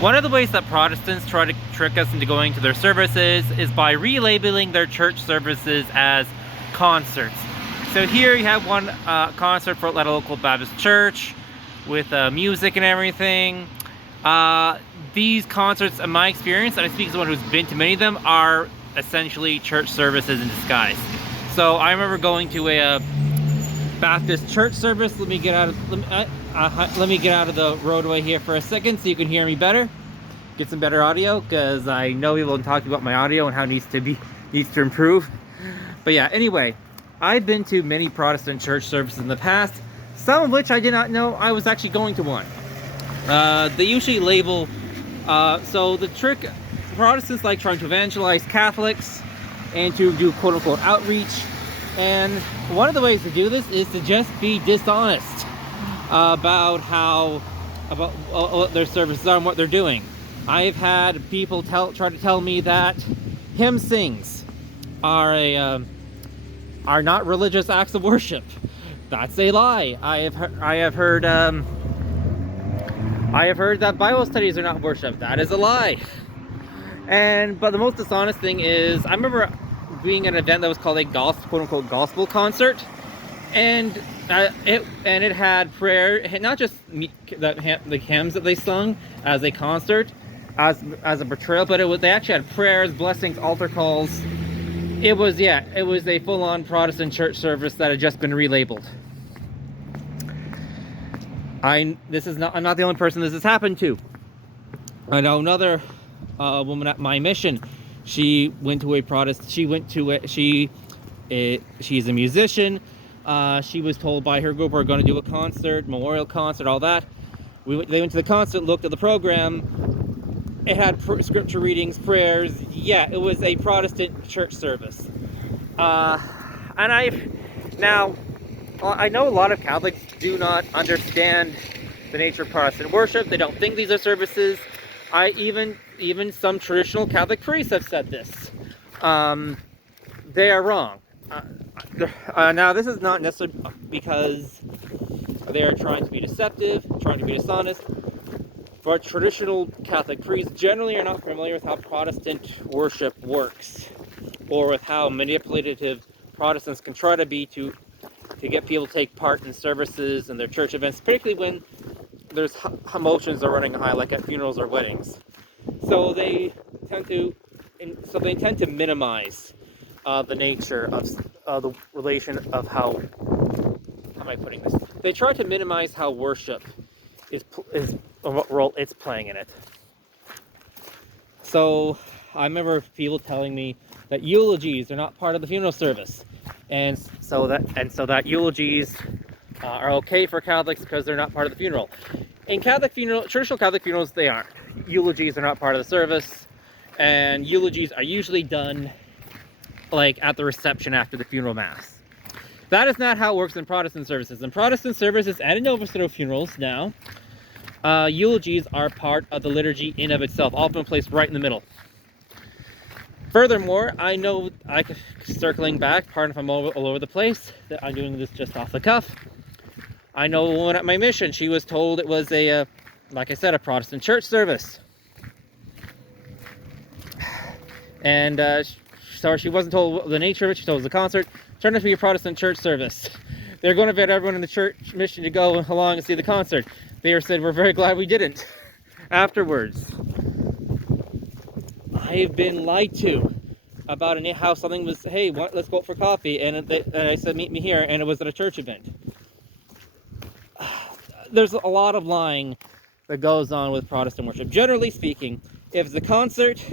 One of the ways that Protestants try to trick us into going to their services is by relabeling their church services as concerts. So here you have one concert for at a local Baptist church with music and everything. These concerts, in my experience, and I speak as someone who's been to many of them, are essentially church services in disguise. So I remember going to a Baptist church service. Let me get out of the roadway here for a second so you can hear me better, get some better audio, because I know people have talked about my audio and how it needs to improve. But yeah, anyway, I've been to many Protestant church services in the past, some of which I did not know I was actually going to one. They usually label, so the trick, Protestants like trying to evangelize Catholics and to do quote-unquote outreach. And one of the ways to do this is to just be dishonest about what their services are and what they're doing. I've had people try to tell me that hymn sings are not religious acts of worship. That's a lie. I have heard that Bible studies are not worship. That is a lie. But the most dishonest thing is, I remember being at an event that was called a quote-unquote gospel concert, and it had prayer, not just the hymns that they sung as a concert, as a portrayal, but they actually had prayers, blessings, altar calls. It was a full-on Protestant church service that had just been relabeled. I'm not the only person this has happened to. I know another woman at my mission. She went to a Protestant. She's a musician. She was told by her group, we're going to do a concert, memorial concert, all that. They went to the concert, looked at the program. It had scripture readings, prayers. Yeah, it was a Protestant church service. I know a lot of Catholics do not understand the nature of Protestant worship. They don't think these are services. Even some traditional Catholic priests have said this. They are wrong. Now, this is not necessarily because they are trying to be deceptive, trying to be dishonest, but traditional Catholic priests generally are not familiar with how Protestant worship works, or with how manipulative Protestants can try to be to get people to take part in services and their church events, particularly when there's emotions are running high, like at funerals or weddings. So they tend to minimize the nature of the relation of how am I putting this? They try to minimize how worship is what role it's playing in it. So I remember people telling me that eulogies are not part of the funeral service, and so that eulogies are okay for Catholics because they're not part of the funeral. In traditional Catholic funerals, they aren't. Eulogies are not part of the service, and eulogies are usually done like at the reception after the funeral mass. That is not how it works in Protestant services. In Protestant services and in Novus Ordo funerals now, eulogies are part of the liturgy in of itself, often placed right in the middle. Furthermore, I know, circling back, pardon if I'm all over the place, that I'm doing this just off the cuff. I know a woman at my mission, she was told it was like I said, a Protestant church service. And so she wasn't told the nature of it, she told it was a concert. It turned out to be a Protestant church service. They're going to invite everyone in the church mission to go along and see the concert. They said, we're very glad we didn't. Afterwards, I've been lied to about how something was, hey, let's go out for coffee, and I said, meet me here, and it was at a church event. There's a lot of lying that goes on with Protestant worship. Generally speaking, if it's a concert,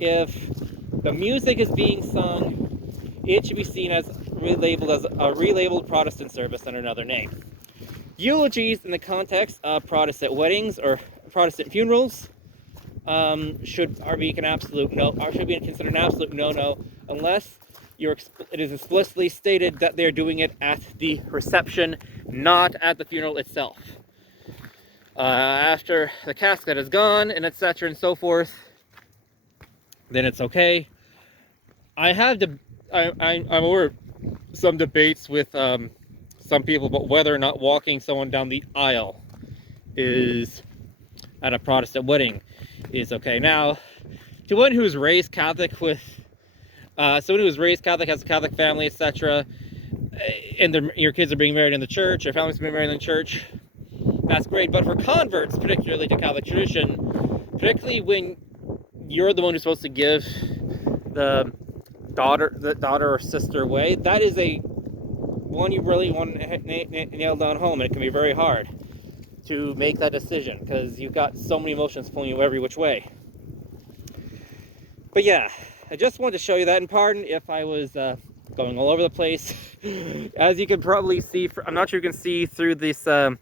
if the music is being sung, it should be seen as a relabeled Protestant service under another name. Eulogies in the context of Protestant weddings or Protestant funerals should be considered an absolute no-no unless it is explicitly stated that they're doing it at the reception, not at the funeral itself. After the casket is gone, and etc. and so forth, then it's okay. I'm aware of some debates with some people about whether or not walking someone down the aisle is at a Protestant wedding is okay. Now, to one who's raised Catholic with, someone who's raised Catholic, has a Catholic family, etc., and your kids are being married in the church, your family's being married in the church, that's great. But for converts, particularly to Catholic tradition, particularly when you're the one who's supposed to give the daughter or sister away, that is a one you really want to nail down home, and it can be very hard to make that decision because you've got so many emotions pulling you every which way. But yeah, I just wanted to show you that, and pardon if I was going all over the place. As you can probably see, I'm not sure you can see through this, I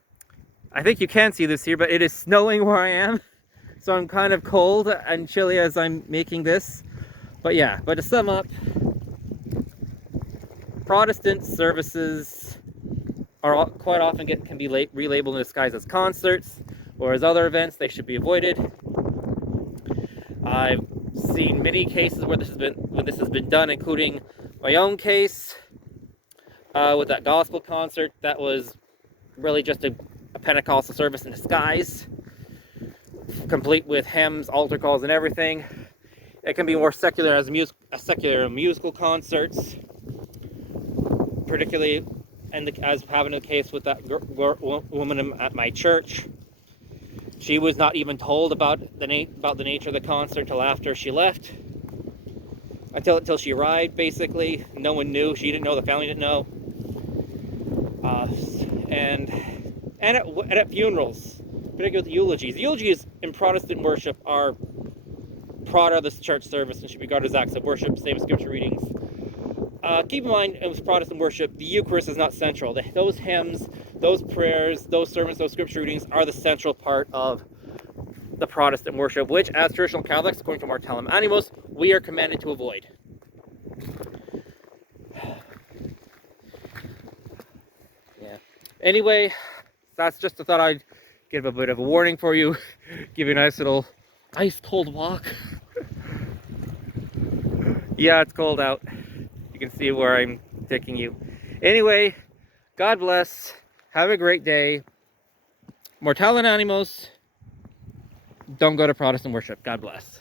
think you can see this here, but it is snowing where I am. So I'm kind of cold and chilly as I'm making this. But yeah, but to sum up, Protestant services are quite often can be relabeled and disguised as concerts, or as other events. They should be avoided. I've seen many cases where this has been done, including my own case with that gospel concert that was really just a Pentecostal service in disguise, complete with hymns, altar calls, and everything. It can be more secular as secular musical concerts, particularly as having the case with that woman at my church. She was not even told about the nature of the concert until after she left. Until she arrived, basically. No one knew. She didn't know. The family didn't know. And at funerals, particularly with eulogies. Eulogies in Protestant worship are part of this church service and should be regarded as acts of worship, same as scripture readings. Keep in mind, with Protestant worship, the Eucharist is not central. Those hymns, those prayers, those sermons, those scripture readings are the central part of the Protestant worship, which, as traditional Catholics, according to Mortalium Animos, we are commanded to avoid. Yeah. Anyway, that's just I thought I'd give a bit of a warning for you, give you a nice little ice cold walk. Yeah, it's cold out. You can see where I'm taking you. Anyway, God bless. Have a great day. Mortalium Animos. Don't go to Protestant worship. God bless.